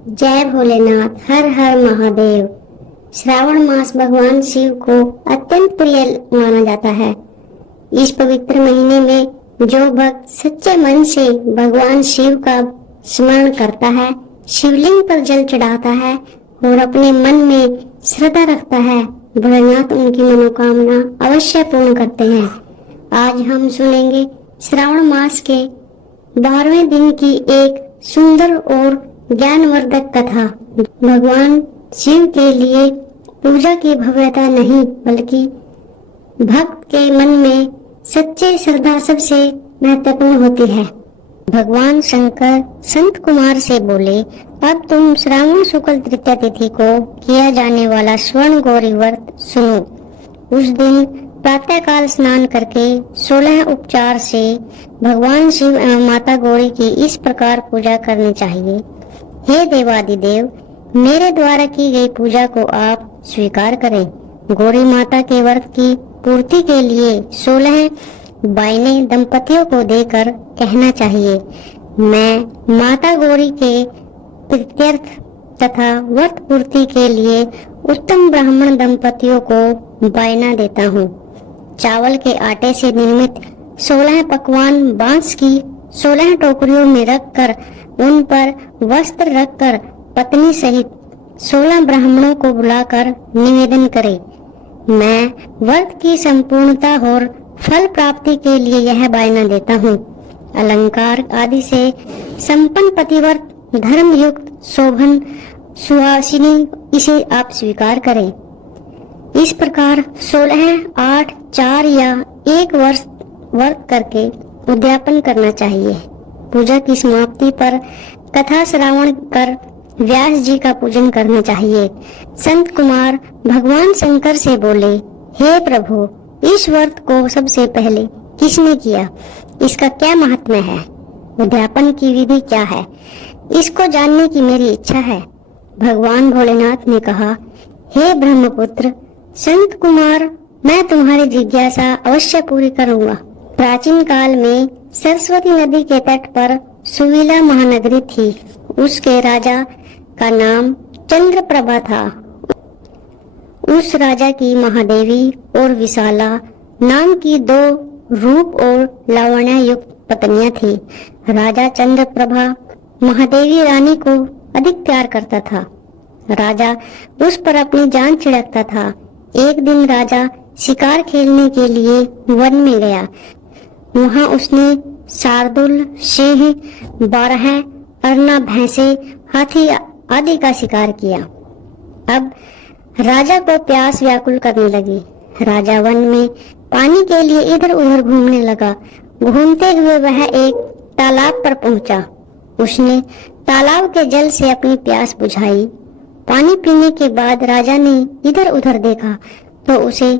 जय भोलेनाथ। हर हर महादेव। श्रावण मास भगवान शिव को अत्यंत प्रिय माना जाता है। इस पवित्र महीने में जो भक्त सच्चे मन से भगवान शिव का स्मरण करता है, शिवलिंग पर जल चढ़ाता है और अपने मन में श्रद्धा रखता है, भोलेनाथ उनकी मनोकामना अवश्य पूर्ण करते हैं। आज हम सुनेंगे श्रावण मास के 12वें दिन की एक सुंदर और ज्ञानवर्धक कथा। भगवान शिव के लिए पूजा की भव्यता नहीं, बल्कि भक्त के मन में सच्चे श्रद्धा सबसे महत्वपूर्ण होती है। भगवान शंकर संत कुमार से बोले, अब तुम श्रावण शुक्ल तृतीया तिथि को किया जाने वाला स्वर्ण गौरी व्रत सुनो। उस दिन प्रातः काल स्नान करके 16 उपचार से भगवान शिव एवं माता गौरी की इस प्रकार पूजा करनी चाहिए। हे देवादिदेव, मेरे द्वारा की गई पूजा को आप स्वीकार करें। गौरी माता के व्रत की पूर्ति के लिए 16 बाइने दंपतियों को देकर कहना चाहिए, मैं माता गौरी के प्रीत्यर्थ तथा व्रत पूर्ति के लिए उत्तम ब्राह्मण दंपतियों को बायना देता हूँ। चावल के आटे से निर्मित 16 पकवान बांस की 16 टोकरियों में रखकर उन पर वस्त्र रखकर पत्नी सहित 16 ब्राह्मणों को बुलाकर निवेदन करे, मैं व्रत की संपूर्णता और फल प्राप्ति के लिए यह बायना देता हूँ। अलंकार आदि से संपन्न पतिव्रत धर्म युक्त शोभन सुहासिनी इसे आप स्वीकार करें। इस प्रकार 16, 8, 4 या 1 वर्ष व्रत करके उद्यापन करना चाहिए। पूजा की समाप्ति पर कथा श्रावण कर व्यास जी का पूजन करना चाहिए। संत कुमार भगवान शंकर से बोले, हे प्रभु, इस व्रत को सबसे पहले किसने किया? इसका क्या महात्म्य है? उद्यापन की विधि क्या है? इसको जानने की मेरी इच्छा है। भगवान भोलेनाथ ने कहा, हे ब्रह्मपुत्र संत कुमार, मैं तुम्हारी जिज्ञासा अवश्य पूरी करूंगा। प्राचीन काल में सरस्वती नदी के तट पर सुविला महानगरी थी। उसके राजा का नाम चंद्रप्रभा था। उस राजा की महादेवी और विशाला नाम की 2 रूप और लावण्य युक्त पत्नियां थी। राजा चंद्रप्रभा महादेवी रानी को अधिक प्यार करता था। राजा उस पर अपनी जान छिड़कता था। एक दिन राजा शिकार खेलने के लिए वन में गया। वहां उसने शार्दुल, सिंह, बारह, अरना, भैंसे, हाथी आदि का शिकार किया। अब राजा को प्यास व्याकुल करने लगी। राजा वन में पानी के लिए इधर उधर घूमने लगा। घूमते हुए वह एक तालाब पर पहुंचा। उसने तालाब के जल से अपनी प्यास बुझाई। पानी पीने के बाद राजा ने इधर उधर देखा तो उसे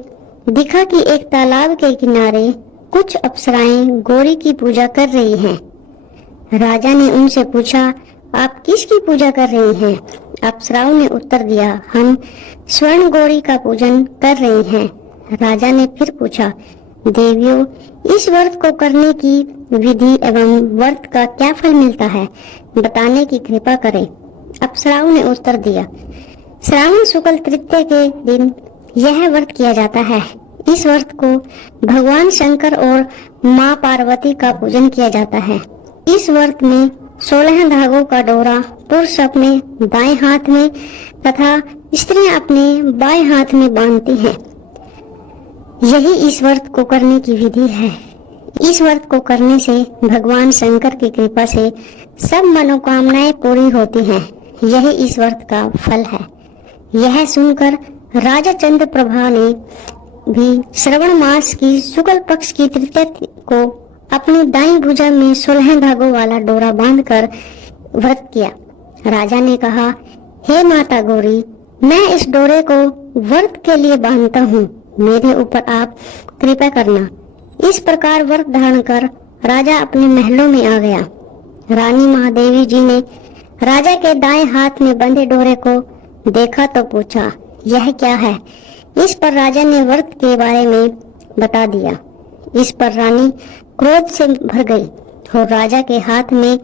दिखा कि एक तालाब के किनारे कुछ अप्सराएं गौरी की पूजा कर रही हैं। राजा ने उनसे पूछा, आप किसकी पूजा कर रही हैं? अप्सराओं ने उत्तर दिया, हम स्वर्ण गौरी का पूजन कर रही हैं। राजा ने फिर पूछा, देवियों, इस व्रत को करने की विधि एवं व्रत का क्या फल मिलता है, बताने की कृपा करें। अप्सराओं ने उत्तर दिया, श्रावण शुक्ल तृतीया के दिन यह व्रत किया जाता है। इस व्रत को भगवान शंकर और माँ पार्वती का पूजन किया जाता है। इस व्रत में 16 धागों का डोरा पुरुष अपने दाएं हाथ में तथा स्त्रियां अपने बाएं हाथ में बांधती हैं। यही इस व्रत को करने की विधि है। इस व्रत को करने से भगवान शंकर की कृपा से सब मनोकामनाएं पूरी होती हैं। यही इस व्रत का फल है। यह सुनकर राजा चंद्रप्रभा ने भी श्रावण मास की शुक्ल पक्ष की तृतीया को अपनी दाईं भुजा में 16 धागों वाला डोरा बांधकर व्रत किया। राजा ने कहा, हे माता गौरी, मैं इस डोरे को व्रत के लिए बांधता हूँ, मेरे ऊपर आप कृपा करना। इस प्रकार व्रत धारण कर राजा अपने महलों में आ गया। रानी महादेवी जी ने राजा के दाएं हाथ में बंधे डोरे को देखा तो पूछा, यह क्या है? इस पर राजा ने व्रत के बारे में बता दिया। इस पर रानी क्रोध से भर गई और राजा के हाथ में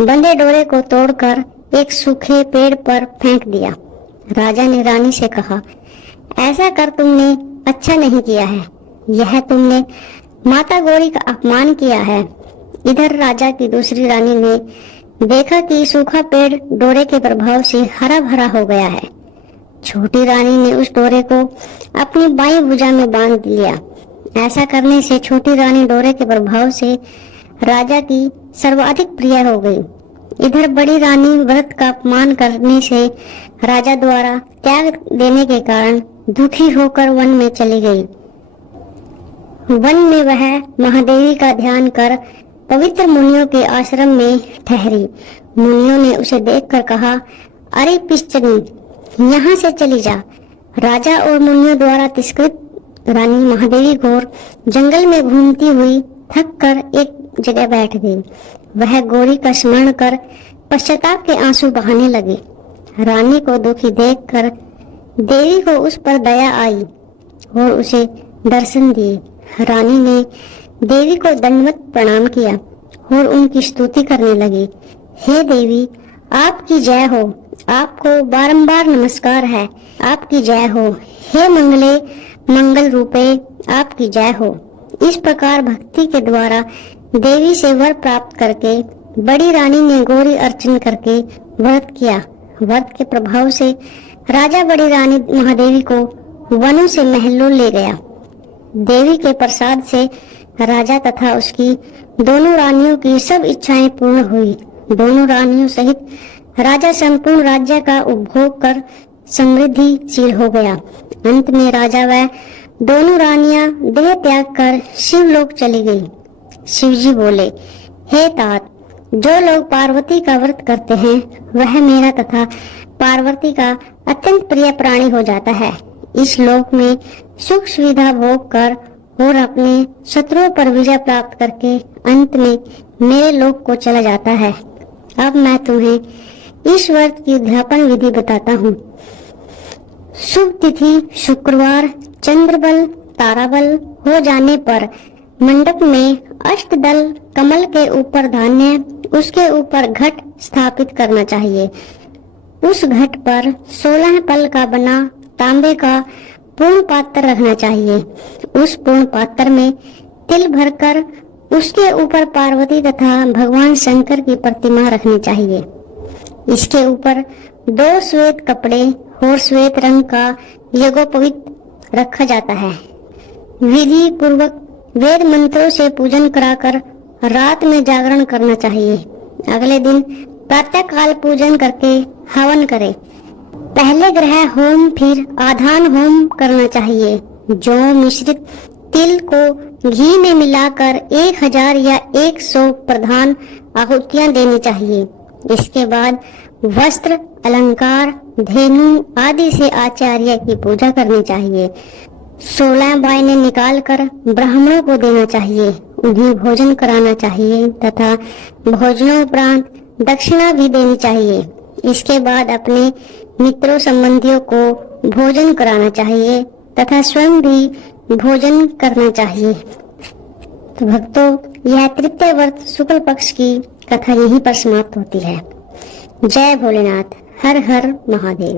बंधे डोरे को तोड़कर एक सूखे पेड़ पर फेंक दिया। राजा ने रानी से कहा, ऐसा कर तुमने अच्छा नहीं किया है, यह तुमने माता गौरी का अपमान किया है। इधर राजा की दूसरी रानी ने देखा कि सूखा पेड़ डोरे के प्रभाव से हरा भरा हो गया है। छोटी रानी ने उस डोरे को अपनी बाईं भुजा में बांध लिया। ऐसा करने से छोटी रानी डोरे के प्रभाव से राजा की सर्वाधिक प्रिय हो गई। इधर बड़ी रानी व्रत का अपमान करने से राजा द्वारा त्याग देने के कारण दुखी होकर वन में चली गई। वन में वह महादेवी का ध्यान कर पवित्र मुनियों के आश्रम में ठहरी। मुनियों ने उसे देखकर कहा, अरे पिश्चनी, यहाँ से चली जा। राजा और मुनियों द्वारा तिरस्कृत रानी महादेवी घोर जंगल में घूमती हुई थक कर एक जगह बैठ गई। वह गौरी का स्मरण कर पश्चाताप के आंसू बहाने लगी। रानी को दुखी देखकर देवी को उस पर दया आई और उसे दर्शन दिए। रानी ने देवी को दंडवत प्रणाम किया और उनकी स्तुति करने लगी। हे देवी, आपकी जय हो, आपको बारंबार नमस्कार है, आपकी जय हो। हे मंगले मंगल रूपे, आपकी जय हो। इस प्रकार भक्ति के द्वारा देवी से वर प्राप्त करके बड़ी रानी ने गौरी अर्चन करके व्रत किया। व्रत के प्रभाव से राजा बड़ी रानी महादेवी को वनों से महलों ले गया। देवी के प्रसाद से राजा तथा उसकी दोनों रानियों की सब इच्छाएं पूर्ण हुई। दोनों रानियों सहित राजा संपूर्ण राज्य का उपभोग कर समृद्धिशील हो गया। अंत में राजा व दोनों रानियां देह त्याग कर शिवलोक चली गई। शिवजी बोले, हे तात, जो लोग पार्वती का व्रत करते हैं वह मेरा तथा पार्वती का अत्यंत प्रिय प्राणी हो जाता है। इस लोक में सुख सुविधा भोग कर और अपने शत्रुओं पर विजय प्राप्त करके अंत में मेरे लोक को चला जाता है। अब मैं तुम्हें इस व्रत की उद्यापन विधि बताता हूँ। शुभ तिथि शुक्रवार, चंद्रबल ताराबल हो जाने पर मंडप में अष्टदल कमल के ऊपर धान्य, उसके ऊपर घट स्थापित करना चाहिए। उस घट पर 16 पल का बना तांबे का पूर्ण पात्र रखना चाहिए। उस पूर्ण पात्र में तिल भरकर उसके ऊपर पार्वती तथा भगवान शंकर की प्रतिमा रखनी चाहिए। इसके ऊपर 2 श्वेत कपड़े और श्वेत रंग का यज्ञोपवीत रखा जाता है। विधि पूर्वक वेद मंत्रों से पूजन कराकर रात में जागरण करना चाहिए। अगले दिन प्रातः काल पूजन करके हवन करें। पहले ग्रह होम फिर आधान होम करना चाहिए। जौ मिश्रित तिल को घी में मिलाकर 1000 या 100 प्रधान आहुतियां देनी चाहिए। इसके बाद वस्त्र, अलंकार, धेनु आदि से आचार्य की पूजा करनी चाहिए। 16 बायने निकाल कर ब्राह्मणों को देना चाहिए। उन्हें भोजन कराना चाहिए तथा भोजनोपरांत दक्षिणा भी देनी चाहिए। इसके बाद अपने मित्रों संबंधियों को भोजन कराना चाहिए तथा स्वयं भी भोजन करना चाहिए। तो भक्तों, यह तृतीय व्रत शुक्ल पक्ष की कथा यहीं पर समाप्त होती है। जय भोलेनाथ, हर हर महादेव।